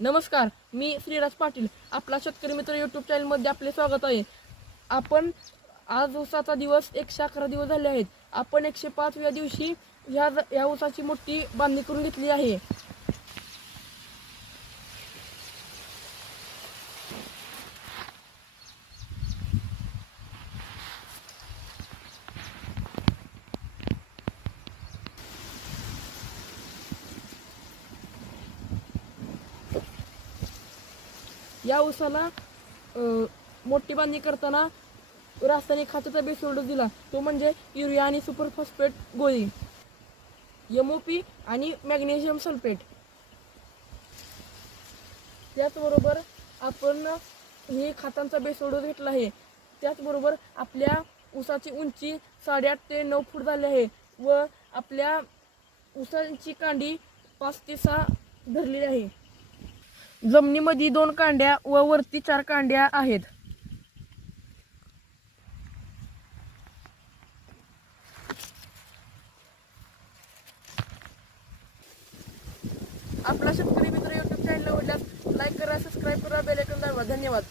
नमस्कार, मी श्रीराज पाटील. आपला शेतकरी मित्र यूट्यूब चॅनलमध्ये आपले स्वागत आहे. आपण आज ऊसाचा दिवस 111 दिवस झाले आहेत. आपण 105व्या दिवशी ह्या ऊसाची मोठी बांधणी करून घेतली आहे. या ऊसाला मोठी बांधणी करताना रासायनिक खताचा बेसोड दिला, तो म्हणजे युरिया आणि सुपर फॉस्फेट गोळी, MOP आणि मॅग्नेशियम सल्फेट. त्याचबरोबर आपण हे खतांचा बेसोड घेतला आहे. त्याचबरोबर आपल्या ऊसाची उंची 8.5 ते 9 फूट झाली आहे व आपल्या ऊसाची कांडी 5 ते 6 धरलेली आहे. जमिनीमध्ये 2 कांड्या व वरती 4 कांड्या आहेत. आपला शेतकरी मित्र यूट्यूब चॅनल आवडल्यास लाईक करा, सबस्क्राईब करा, बेल आयकॉन दाबा. धन्यवाद.